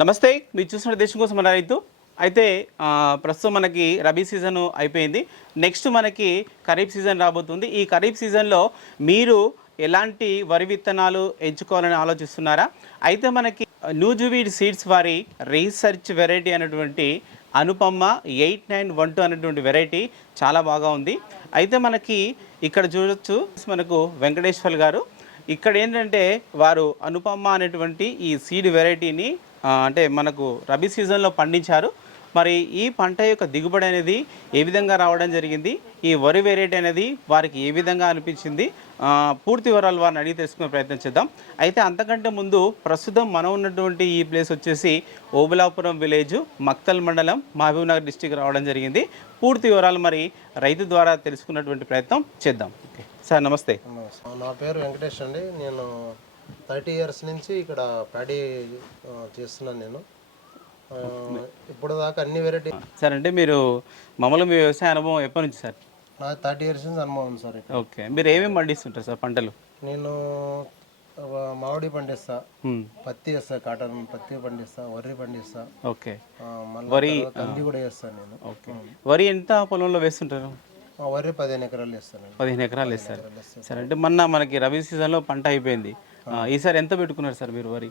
నమస్తే, మీరు చూసిన దేశం కోసం మన రైతు. అయితే ప్రస్తుతం మనకి రబీ సీజన్ అయిపోయింది. నెక్స్ట్ మనకి ఖరీఫ్ సీజన్ రాబోతుంది. ఈ ఖరీఫ్ సీజన్లో మీరు ఎలాంటి వరి విత్తనాలు ఎంచుకోవాలని ఆలోచిస్తున్నారా? అయితే మనకి న్యూజువీడ్ సీడ్స్ వారి రీసెర్చ్ వెరైటీ అనేటువంటి అనుపమ 8912 అనేటువంటి వెరైటీ చాలా బాగా ఉంది. అయితే మనకి ఇక్కడ చూడొచ్చు, మనకు వెంకటేశ్వర్ గారు ఇక్కడ ఏంటంటే వారు అనుపమ అనేటువంటి ఈ సీడ్ వెరైటీని అంటే మనకు రబీ సీజన్లో పండించారు. మరి ఈ పంట యొక్క దిగుబడి అనేది ఏ విధంగా రావడం జరిగింది, ఈ వరి వెరైటీ అనేది వారికి ఏ విధంగా అనిపించింది, పూర్తి వివరాలు వారిని అడిగి తెలుసుకునే ప్రయత్నం చేద్దాం. అయితే అంతకంటే ముందు ప్రస్తుతం మనం ఉన్నటువంటి ఈ ప్లేస్ వచ్చేసి ఓబులాపురం విలేజ్, మక్తల్ మండలం, మహబూబ్నగర్ డిస్టిక్ రావడం జరిగింది. పూర్తి వివరాలు మరి రైతు ద్వారా తెలుసుకున్నటువంటి ప్రయత్నం చేద్దాం. ఓకే సార్, నమస్తే. నా పేరు వెంకటేష్ అండి. నేను 30 ఇయర్స్ నుంచి ఇక్కడ ప్యాడీ చేస్తున్నాను. నేను ఇప్పుడు దాకా అన్ని వెరైటీ. సార్ అంటే మీరు మామూలుగా మీ వ్యవసాయ అనుభవం ఎప్పటి నుంచి సార్? నాకు 30 ఇయర్స్ నుంచి అనుభవం ఉంది సార్. ఓకే, మీరు ఏమేమి పండిస్తుంటారు సార్ పంటలు? నేను మామిడి పండిస్తా, పత్తి వేస్తా, కాటన్ పత్తి పండిస్తా, వరి పండిస్తా. ఓకే, వరి కంది కూడా వేస్తాను నేను. ఓకే, వరి ఎంత పొలంలో వేస్తుంటారు? వరి 15 ఎకరాలు వేస్తాను. 15 ఎకరాలు వేస్తారు. సరే, అంటే మొన్న మనకి రబీ సీజన్లో పంట అయిపోయింది. ఈసారి ఎంత పెట్టుకున్నారు సార్ మీరు వరి?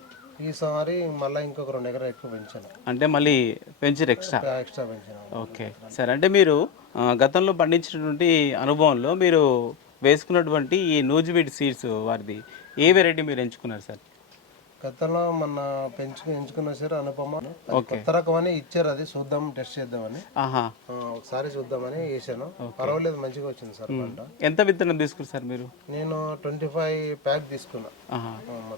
ఈసారి మళ్ళీ ఇంకొక 2 ఎకరాలు ఎక్కువ పెంచాను. అంటే మళ్ళీ పెంచారు, ఎక్స్ట్రా పెంచాను. ఓకే సరే, అంటే మీరు గతంలో పండించినటువంటి అనుభవంలో మీరు వేసుకున్నటువంటి ఈ న్యూజివీడ్ సీడ్స్ వారిది ఏ వెరైటీ మీరు ఎంచుకున్నారు సార్? గతంలో మన ఎంచుకున్న సార్ అనుపమ కొత్త రకం అని ఇచ్చారు. అది చూద్దాం, టెస్ట్ చేద్దామని ఒకసారి చూద్దామని వేసాను. పర్వాలేదు, మంచిగా వచ్చింది సార్ పంట. ఎంత విత్తనం తీసుకున్నారు సార్ మీరు? నేను 25 ప్యాక్ తీసుకున్నా.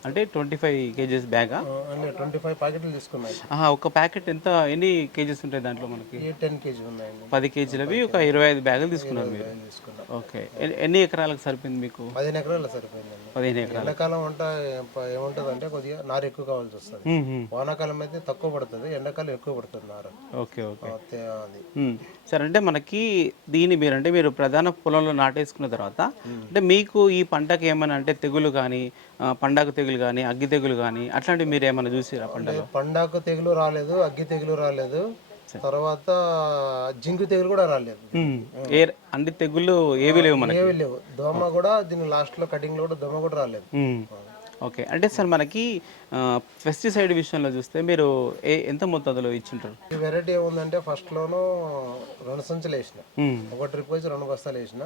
అంటే 25 కేజీస్ బ్యాగా? 25 ప్యాకెట్లు తీసుకున్నాయి. ఒక ప్యాకెట్ ఎన్ని కేజీస్ ఉంటాయి దాంట్లో? మనకి 10 కేజీ ఉన్నాయండి. 10 కేజీలవి ఒక 25 బ్యాగులు తీసుకున్నారు మీరు. ఓకే, ఎన్ని ఎకరాలకు సరిపోయింది మీకు? 15 ఎకరాలు సరిపోయిందండి. 15 ఎకరాలు. ఎండాకాలం వంట ఏముంటుంది అంటే కొద్దిగా నారు ఎక్కువ కావాల్సి వస్తుంది. వానాకాలం అయితే తక్కువ పడుతుంది, ఎండాకాలం ఎక్కువ పడుతుంది నారు. ఓకే ఓకే, సరే. అంటే మనకి దీన్ని మీరు ప్రధాన పొలంలో నాటేసుకున్న తర్వాత అంటే మీకు ఈ పంటకి ఏమైనా అంటే తెగులు కానీ, పండాకు తెగులు కానీ, అగ్గి తెగులు కానీ అట్లాంటివి మీరు ఏమైనా చూసిరా పంటలో? పండాకు తెగులు రాలేదు, అగ్గి తెగులు రాలేదు, తర్వాత జింకు తెగులు కూడా రాలేదు. అన్ని తెగుళ్ళు ఏవి లేవు మనకి? ఏవి లేవు. దోమ కూడా దీని లాస్ట్ లో కటింగ్ లో కూడా దోమ కూడా రాలేదు. ఓకే, అంటే సార్ మనకి పెస్టిసైడ్ విషయంలో చూస్తే మీరు ఎంత మొత్తంలో ఇచ్చింటారు? ఈ వెరైటీ ఏముందంటే ఫస్ట్ లోను 2 సంచులు వేసిన, ఒక ట్రిప్ వచ్చి 2 బస్తాలు వేసిన,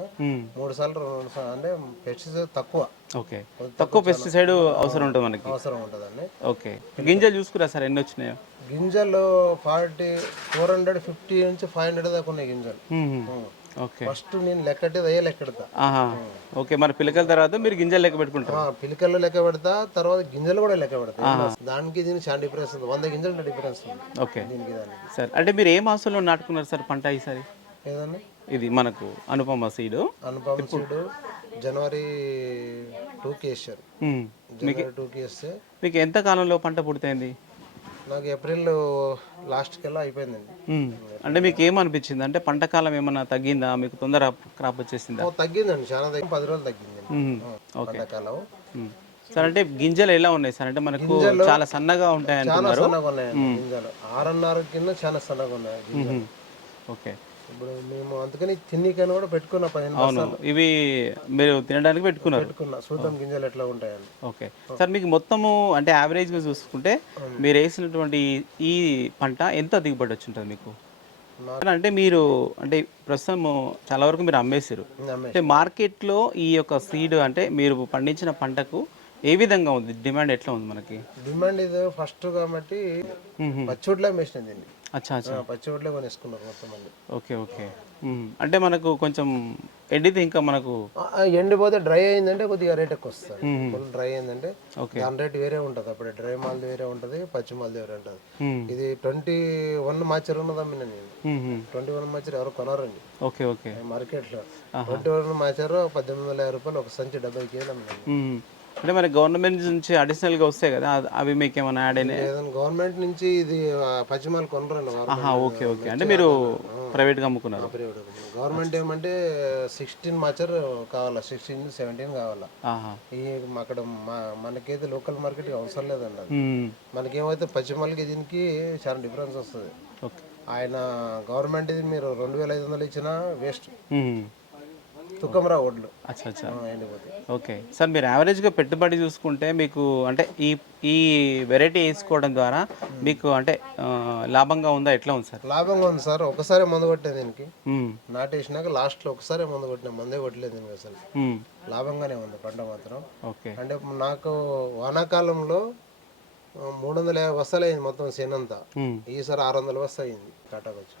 3 సార్లు 2 సార్లు. అంటే పెస్టిసైడ్ తక్కువ. ఓకే, తక్కువ పెస్టిసైడ్ అవసరం ఉంటుంది మనకి. అవసరం ఉంటుందండి. ఓకే, గింజలు చూసుకురా సార్ ఎన్ని వచ్చినాయో? గింజలు 450 నుంచి 500 దాకా ఉన్నాయి గింజలు. ఓకే, ఫస్ట్ నేను లెక్కెడతా. ఓకే, మరి పిలకల తర్వాత మీరు గింజలు లెక్క పెట్టుకుంటారు? పిలకలు లెక్క పెడతా, తర్వాత గింజలు కూడా లెక్క పెడతా. దానికి దీనికి చాలా డిఫరెన్స్ ఉంది, 100 గింజలు డిఫరెన్స్ ఉంది. ఓకే సార్, అంటే మీరు ఏ మాసంలో నాటుకున్నారు సార్ పంట ఈసారి? ఏదన్నా ఇది మనకు అనుపమ సీడ్. జనవరి 2కి వేసారు. జనవరి 2కి వేస్తే మీకు ఎంత కాలంలో పంట పూర్తయింది? నాకు ఏప్రిల్ లాస్ట్ కల్లా అయిపోయిందండి. అంటే మీకు ఏమనిపించింది, అంటే పంట కాలం ఏమన్నా తగ్గిందా, మీకు తొందర క్రాప్ వచ్చేసిందా? తగ్గిందండి, చాలా 10 రోజులు తగ్గింది పంటకాలం. సార్ అంటే గింజలు ఎలా ఉన్నాయి సార్? అంటే మనకు చాలా సన్నగా ఉంటాయి అంటున్నారు. చాలా సన్నగా ఉన్నాయి గింజలు, 6.5 కింద చాలా సన్నగా ఉన్నాయి గింజలు. ఓకే, ఇప్పుడు మేము అందుకని తిన్నికని కూడా పెట్టుకున్నా 15 బస్తాలు. ఇవి మీరు తినడానికి పెట్టుకున్నా చూద్దాం గింజలు ఎట్లా ఉంటాయని. ఓకే సార్, మీకు మొత్తము అంటే యావరేజ్గా చూసుకుంటే మీరు వేసినటువంటి ఈ పంట ఎంత దిగుబడి వచ్చి ఉంటుంది మీకు? అంటే మీరు అంటే ప్రస్తుతం చాలా వరకు మీరు అమ్మేసారు. అంటే మార్కెట్లో ఈ యొక్క సీడ్ అంటే మీరు పండించిన పంటకు ఏ విధంగా ఉంది, డిమాండ్ ఎట్లా ఉంది మనకి? డిమాండ్ ఇది ఫస్ట్ కాబట్టి పచ్చోట్లే అమ్మేసిన దీన్ని. పచ్చోట్లే కొనేసుకున్నారు మొత్తం మంది. ఓకే ఓకే, అంటే మనకు కొంచెం ఎండితే ఇంకా మనకు ఎండిపోతే డ్రై అయిందంటే కొద్దిగా రేట్ ఎక్కువ వస్తుంది. ఫుల్ డ్రై అయిందంటే దాని రేట్ వేరే ఉంటుంది. అప్పుడు డ్రై మాల్ది వేరే ఉంటుంది, పచ్చి మాల్ది వేరే ఉంటుంది. ఇది 21 మాచర్ ఉన్నది అమ్మిన నేను. 21 మాచర్ ఎవరు కొనరండి. ఓకే ఓకే, మార్కెట్ లో 21 మాచర్ 1850 రూపాయలు ఒక సంచి 70 కేజీలు అమ్మినాను. అంటే మరి గవర్నమెంట్ నుంచి అడిషనల్గా వస్తాయి కదా అవి మీకు ఏమైనా యాడ్ అయినాయి? లేదండి గవర్నమెంట్ నుంచి ఇది పచ్చిమాలు కొనరండి ఓకే ఓకే, అంటే మీరు ప్రైవేట్గా అమ్ముకున్నారు. గవర్నమెంట్ ఏమంటే 16 మాచర్ కావాలా, 16 17 కావాలా. ఈ అక్కడ మనకైతే లోకల్ మార్కెట్ అవసరం లేదండి అది. మనకేమైతే పచ్చిమాలకి దీనికి చాలా డిఫరెన్స్ వస్తుంది. ఆయన గవర్నమెంట్ ఇది మీరు 2500 ఇచ్చినా వేస్ట్. తుక్కమరా ఒడ్లు ఓకే సార్, మీరు యావరేజ్గా పెట్టుబడి చూసుకుంటే మీకు అంటే ఈ వెరైటీ వేసుకోవడం ద్వారా మీకు అంటే లాభంగా ఉందా, ఎట్లా ఉంది సార్? లాభంగా ఉంది సార్. ఒకసారి మందు కొట్టిన దీనికి నాటేసినాక లాస్ట్లో ఒకసారి మందు కొట్టిన, మందే కొట్టలేదు దీనికి అసలు. లాభంగానే ఉంది పంట మాత్రం. ఓకే, అంటే నాకు వానాకాలంలో 350 బస్తాలు అయింది మొత్తం సేనంతా. ఈసారి 600 బస్తా అయింది కాటాకొచ్చి.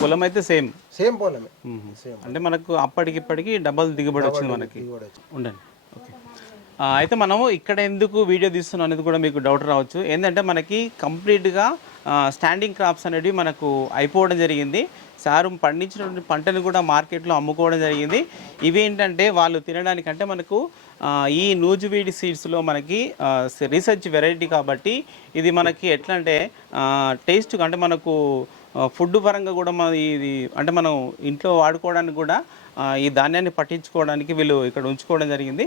పొలం అయితే సేమ్ పొలమే. అంటే మనకు అప్పటికిప్పటికి డబల్ దిగుబడి వచ్చింది మనకి. ఉండండి. ఓకే, అయితే మనము ఇక్కడ ఎందుకు వీడియో తీస్తున్నాం అనేది కూడా మీకు డౌట్ రావచ్చు. ఏంటంటే మనకి కంప్లీట్గా స్టాండింగ్ క్రాప్స్ అనేవి మనకు అయిపోవడం జరిగింది. సారు పండించినటువంటి పంటను కూడా మార్కెట్లో అమ్ముకోవడం జరిగింది. ఇవి ఏంటంటే వాళ్ళు తినడానికంటే మనకు ఈ నూజువీడి సీడ్స్లో మనకి రీసెర్చ్ వెరైటీ కాబట్టి ఇది మనకి ఎట్లా అంటే టేస్ట్ అంటే మనకు ఫుడ్ పరంగా కూడా ఇది అంటే మనం ఇంట్లో వాడుకోవడానికి కూడా ఈ ధాన్యాన్ని పట్టించుకోవడానికి వీళ్ళు ఇక్కడ ఉంచుకోవడం జరిగింది.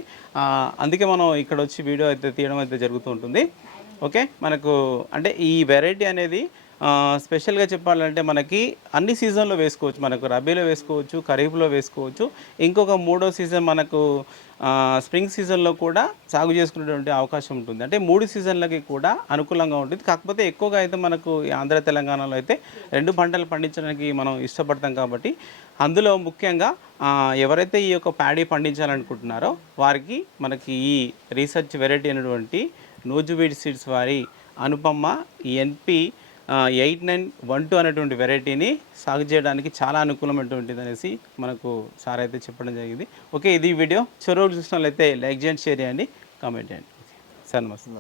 అందుకే మనం ఇక్కడ వచ్చి వీడియో అయితే తీయడం అయితే జరుగుతూ ఉంటుంది. ఓకే, మనకు అంటే ఈ వెరైటీ అనేది స్పెషల్గా చెప్పాలంటే మనకి అన్ని సీజన్లో వేసుకోవచ్చు. మనకు రబీలో వేసుకోవచ్చు, ఖరీఫ్లో వేసుకోవచ్చు. ఇంకొక 3వ సీజన్ మనకు స్ప్రింగ్ సీజన్లో కూడా సాగు చేసుకునేటువంటి అవకాశం ఉంటుంది. అంటే 3 సీజన్లకి కూడా అనుకూలంగా ఉంటుంది. కాకపోతే ఎక్కువగా అయితే మనకు ఆంధ్ర తెలంగాణలో అయితే 2 పంటలు పండించడానికి మనం ఇష్టపడతాం కాబట్టి అందులో ముఖ్యంగా ఎవరైతే ఈ యొక్క ప్యాడీ పండించాలనుకుంటున్నారో వారికి మనకి ఈ రీసెర్చ్ వెరైటీ అయినటువంటి నూజువీడ్ సీడ్స్ వారి అనుపమ NP 8912 అనేటువంటి వెరైటీని సాగు చేయడానికి చాలా అనుకూలమైనటువంటిది అనేసి మనకు సార్ అయితే చెప్పడం జరిగింది. ఓకే, ఇది వీడియో. చెరువులు చూసినట్లయితే లైక్ చేయండి, షేర్ చేయండి, కామెంట్ చేయండి. సార్ నమస్తే.